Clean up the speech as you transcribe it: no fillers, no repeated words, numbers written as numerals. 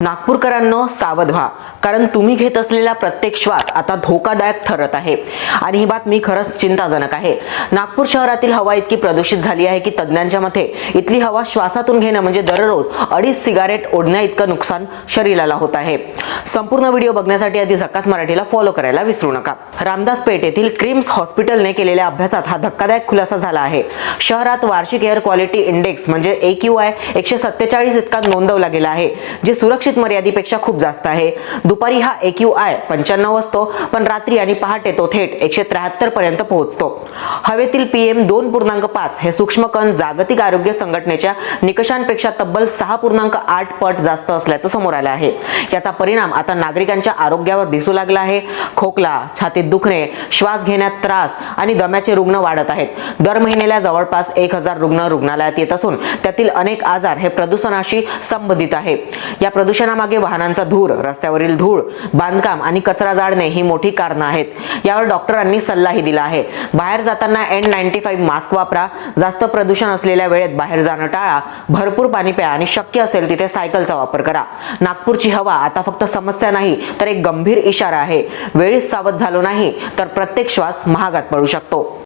नागपूरकरांनो सावध व्हा, कारण तुम्ही घेत असलेला प्रत्येक श्वास आता धोकादायक ठरत आहे आणि ही बातमी खरंच चिंताजनक आहे। नागपूर शहरातील हवा इतकी प्रदूषित झाली आहे की तज्ञांच्या मते इथली हवा श्वासातून घेणं म्हणजे दररोज 2.5 सिगारेट ओढण्या इतकं नुकसान शरीराला होत आहे। संपूर्ण व्हिडिओ बघण्यासाठी आधी झक्कास मराठीला फॉलो करायला विसरू नका। रामदास पेठ येथील क्रिम्स हॉस्पिटलने केलेल्या अभ्यासात हा धक्कादायक खुलासा झाला आहे। शहरात वार्षिक एअर क्वालिटी इंडेक्स म्हणजे AQI 147 इतका नोंदवला गेला आहे, जे सुरक्षित मर्यादेपेक्षा खूप जास्त आहे। दुपारी हा AQI 95 असतो, पण रात्री आणि पहाटे तो थेट 173 पर्यंत पोहोचतो। हवेतील PM 2.5 हे सूक्ष्म कण जागतिक आरोग्य संघटनेच्या निकषांपेक्षा तब्बल 6.8 पट जास्त असल्याचं समोर आलं आहे। याचा परिणाम आता नागरिकांच्या आरोग्यावर दिसू लागला आहे। खोकला, छातीत दुखणे, श्वास घेण्यात त्रास आणि दम्याचे रुग्ण वाढत आहेत। दर महिन्याला जवळपास 1000 रुग्ण रुग्णालयात येत असून त्यातील अनेक आजार हे प्रदूषणाशी संबंधित आहे। या प्रदूषणामागे वाहनांचा धूर, रस्त्यावरील धूळ, बांधकाम आणि कचरा जाळणे ही मोठी कारणं आहेत। यावर डॉक्टरांनी सल्लाही दिला आहे। बाहेर जाताना N95 मास्क वापरा, जास्त प्रदूषण असलेल्या वेळेत बाहेर जाणं टाळा, भरपूर पाणी प्या आणि शक्य असेल तिथे सायकलचा वापर करा। नागपूरची हवा आता फक्त समस्या नाही तर एक गंभीर इशारा आहे। वेळीच सावध झालो नाही तर प्रत्येक श्वास महागात पडू शकतो।